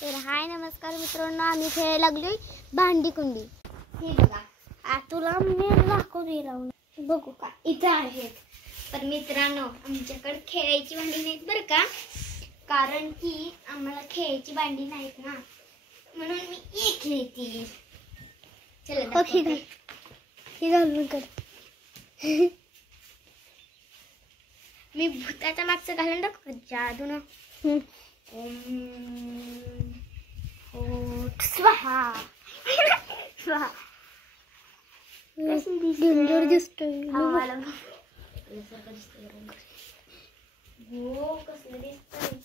तर हाय नमस्कार मित्रांनो, आम्ही खेळायला लागलोय भांडी कुंडी. हे बघा, तुला मी दाखवते लावून बघू का इथं आहेत. तर मित्रांनो, आमच्याकडे खेळायची भांडी नाहीत बरं का, कारण की आम्हाला खेळायची भांडी नाहीत ना, म्हणून मी एक खेळते. चला ओके काय हे घालून कर. मी भूताच्या मागचं घालून टाकू जादू ना. स्वाहा स्वाहा डेंजर दिसतोय. हो कसलं दिसतंय.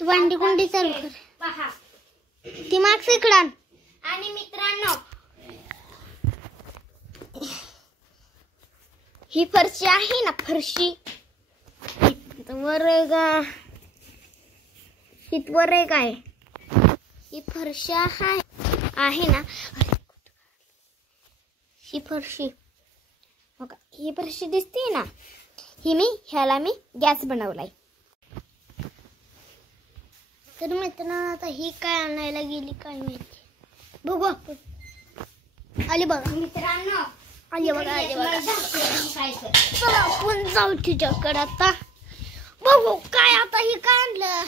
तू भांडी कुंडी चालू कर. पहा ती मागच इकडं. आणि मित्रांनो, ही फरशी आहे ना, फरशी वर वर एक आहे. ही फरशी आहे ना, ही फरशी बघा, ही फरशी दिसते ना, ह्याला मी गॅस बनवलाय. तर मित्रांनो, आता ही काय आणायला गेली काय माहिती, बघू आपण. आली बघा मित्रांनो, आली बघा. चला आपण जाऊ तिच्याकडे आता, बघू काय. आता ही काय आणलं,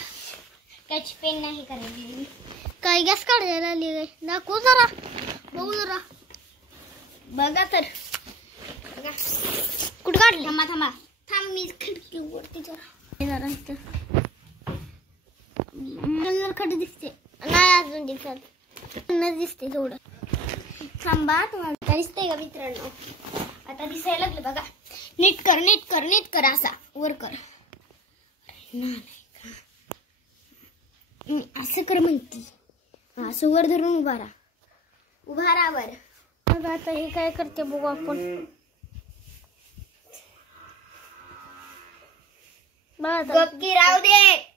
त्याची पेन नाही करायची, काय गॅस काढायला आली. दाखवू जरा, बघू जरा. बघा तर बघा कुठं काढले. थांबा मी खिडकीवरती जरा इथं खड दिसते नाही, अजून दिसते थोडं. थांबा, तुम्हाला दिसतंय का मित्रांनो. आता दिसायला लागलं बघा. नीट कर असा वर कर. असं कर म्हणती, असं वर धरून उभा राहा वर. आता हे काय करते बघू आपण. गप्पी राहू दे.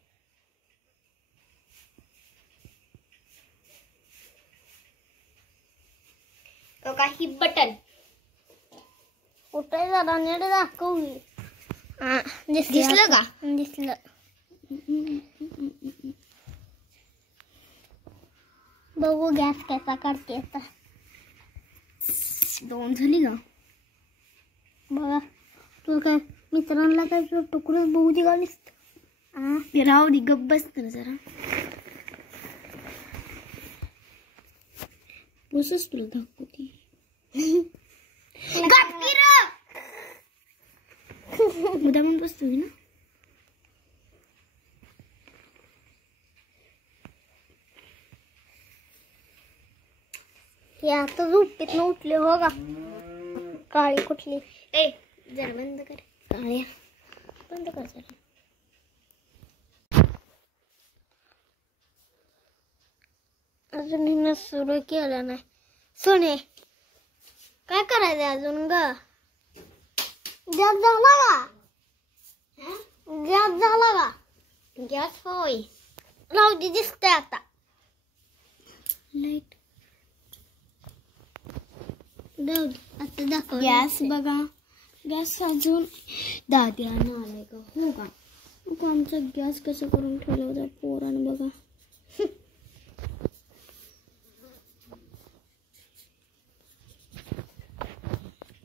काही बटन कुठे जरा नीट दाखव. दिसलं का? दिसलं. बघू गॅस कसा काढते आता. दोन झाली का बघा. तू काय मित्रांना काय तुकडं बघू दे का नुसतं. राहू दे, गप्प बस तर जरा. बसच तुला दाखवते. मुद्दामून बसतोय ना. हे आता झोपेत न उठले हो का. काळी कुठली. जरा बंद कर. काळ्या बंद कर जरा. अजून हिनं सुरू केलं नाही. सोने काय करायचं अजून ग. गॅस झाला का. गॅस झाला का. गॅस होय. लावती दिसतंय आता लाईट. आता दाखव गॅस बघा. गॅस अजून दाद्या आलाय का. हो का. आमचा गॅस कसं करून ठेवला होता पोरानं बघा.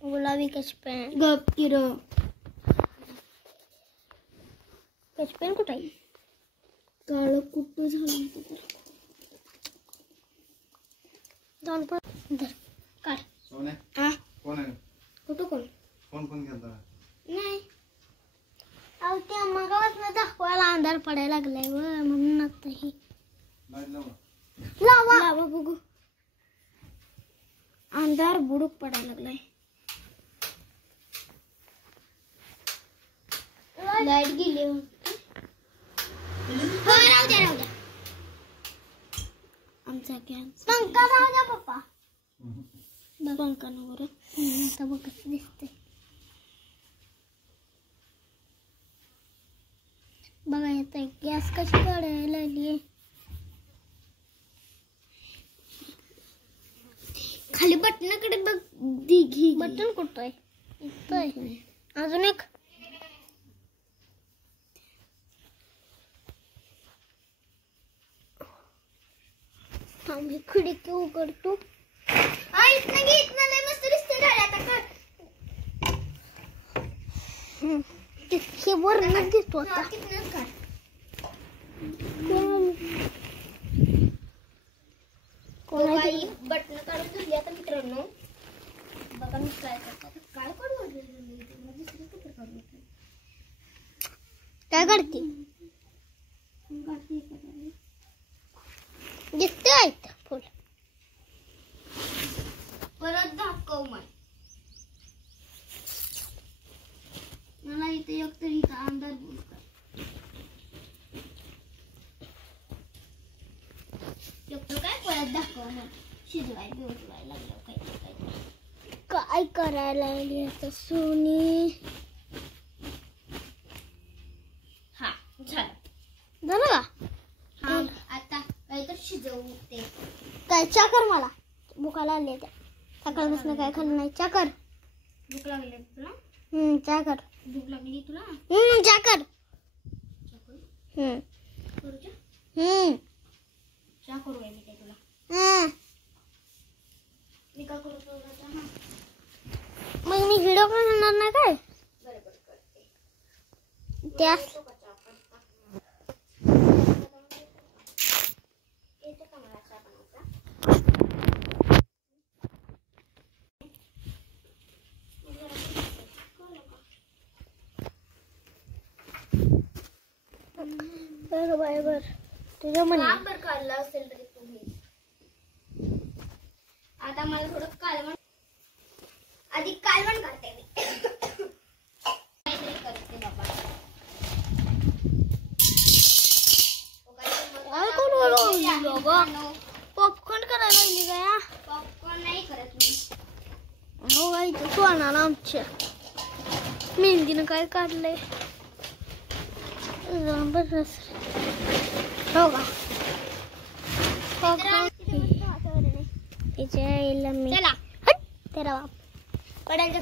गुलाबी कचपेन. गप किर. कचपेन कुठं आहे. काळ कुठं झालं तर जाऊन पण काढ. कोण आहे. कुठं कोण घेता नाही. अहो ते मगापासून दाखवायला अंधार पडायला लागलाय व, म्हणून आता ही लावा बघू. अंधार बुडूक पडायला लागलाय. लाईट गेली. हो राहू द्या. आमचा गॅस पंखा राहू द्या पप्पा. पंखा नवर आता बघ कसं दिसतंय बघा. येत गॅस कशी काढायला लागली. खाली बटनाकडे बघ. दिघी बटन कुठं आहे. अजून एक थांब खिडकी उघडतो. इथनं घे, इथनं लय मस्त दिसते गाडी. आता कर हे वरनच घेतो आता. तिथनंच काढ. कोणाची बटन काढून ठेवली आता मित्रांनो. बघा मी काय करतो. काय काढू काय करते दिसतंय फुल. परत दाखव मला इथे एक तरी इथं अंधार बोलतात. काय परत दाखव शिजवाय बिजवाय लागलं. काय करायला लागली आता सोनी. हा झालं का. हा आता काय तर शिजवते. काय चाकर मला भुकाला आले त्या सकाळपासून काय खाल्लं नाही. चाकर भूक लागली तुला. चाकर भूक लागली तुला. चाकर चहा करू आहे मी तुला. मी का करू तुला. मग मी व्हिडिओ करणार नाही काय. बरोबर करते त्या बरोबर तुझ्या मनात काढला असेल तरी तुम्ही. आता मला थोडं कालवण आधी कालवण करते मी. करते बाबा. पॉपकॉर्न करायला लागली का. पॉपकॉर्न नाही करत मी. हो गाई तू आणणार आमच्या मेहंदीनं काय काढलंय. बस हो का. चला तेरा बाप पडायला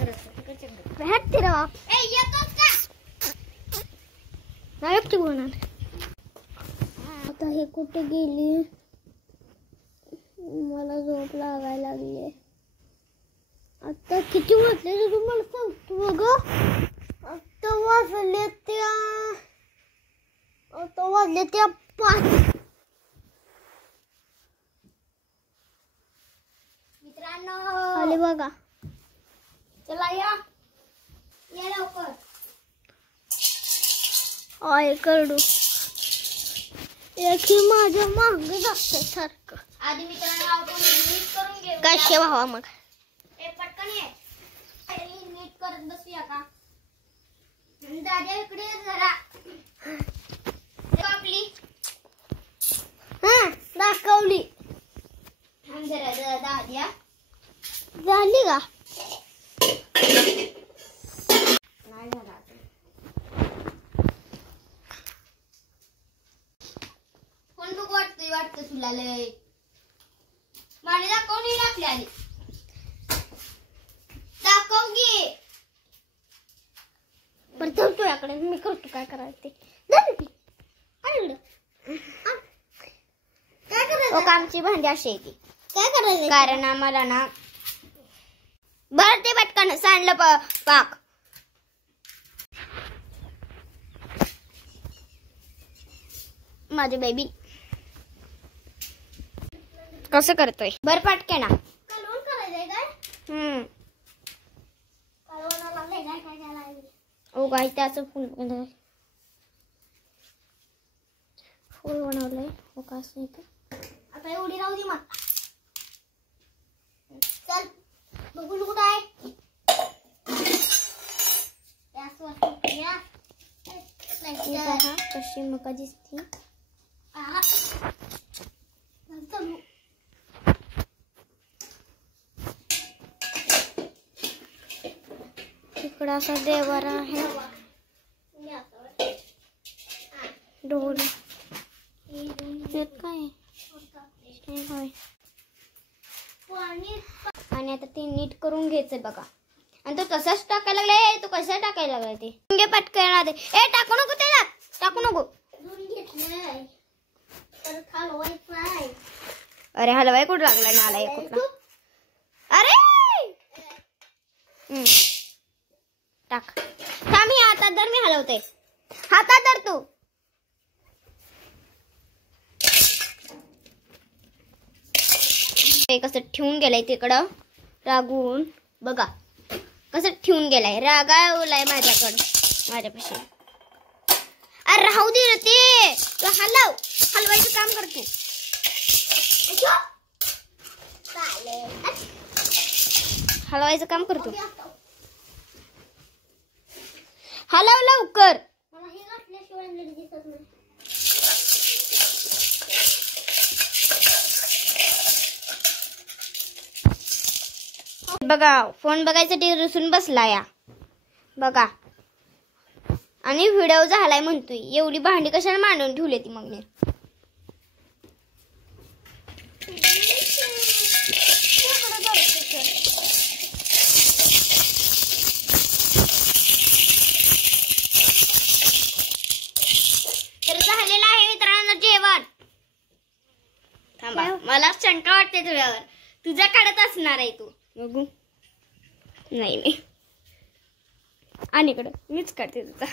तेरा बाप नाही होणार. आता हे कुठे गेली. मला झोप लागायला लागली. आता किती वाजले तुम्हाला सांगतो बघ. आता वाजले त्या 5. मित्रांनो आले बघा. चला या लवकर. आय करडू एक माझ्या मागे जाते सारखं. आधी मित्रांनो आपण नीट करून घेऊ. कसे भावा मग पटकन ये. नीट करत बसूया का. दादा इकडे जरा आपली दाखवली. जरा दाद्या झाली का नाही झाला. कोण बघ वाटतं तुला लय. माने दाखव नाही टाकली आली. दाखव घे बरं. चल तुझ्याकडे मी करतो काय करायचं ते. आमची भांडी अशी येते. काय करायचं कारण आम्हाला ना बरं ते पटकन सांडलं पाक. माझी बेबी कसं करतोय बर पटके ना. कालवण करायचंय काय. कालवणाला काय काय करायचं. ओ काय त्याचं फुल बनवलंय. हो का असं आता एवढी राहू दे मग. चल बघू कुठं आहे. कशी मका दिसते. इकडं असा देवारा आहे. ढोल काय आणि आता ते नीट करून घ्यायचंय बघा. आणि तो तसाच टाकायला लागलाय. तो कसा टाकायला लागलाय ते पटकन दे. टाकू नको त्याला टाकू नको. अरे हलवाय कुठं लागलाय नाला एक कुठला. अरे टाक थांब हे हातात धर मी हलवते. हातात धर तू. कसं ठेवून गेलाय तिकडं रागून. बघा कसं ठेवून गेलाय. रागावलाय माझ्याकडं माझ्यापाशी. अरे राहू दे रे ते. तू हलवायचं काम करतो. हलवायचं काम करतो. हलव लवकर. बघा फोन बघायसाठी रुसून बसला या बघा. आणि व्हिडिओ झालाय म्हणतोय. एवढी भांडी कशाला मांडून ठेवली ती मग. तर झालेलं आहे मित्रांनो जेवण. थांबा मला शंका वाटते तुझ्यावर. तुझ्या काढत असणार आहे तू. बघू नाही आणि इकडं मीच काढते तुझा.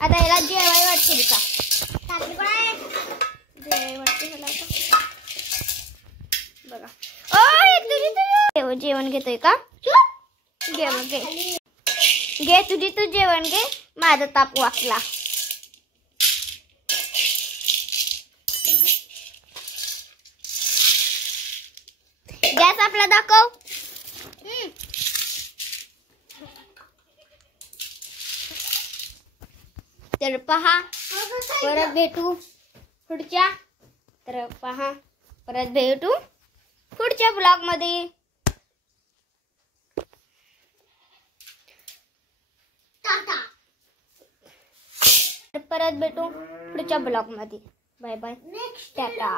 आता याला जेवाय वाटते तुझा. जेवाय वाटते मला आता. बघा ओ जेवण घेतोय का. जेवण घे तुझी तू जेवण घे. माझा ताप वाचला. गॅस आपला दाखव. तर पहा परत भेटू पुढच्या. तर पहा परत भेटू पुढच्या ब्लॉग मध्ये. परत भेटू पुढच्या ब्लॉग मध्ये. Bye bye. टाटा.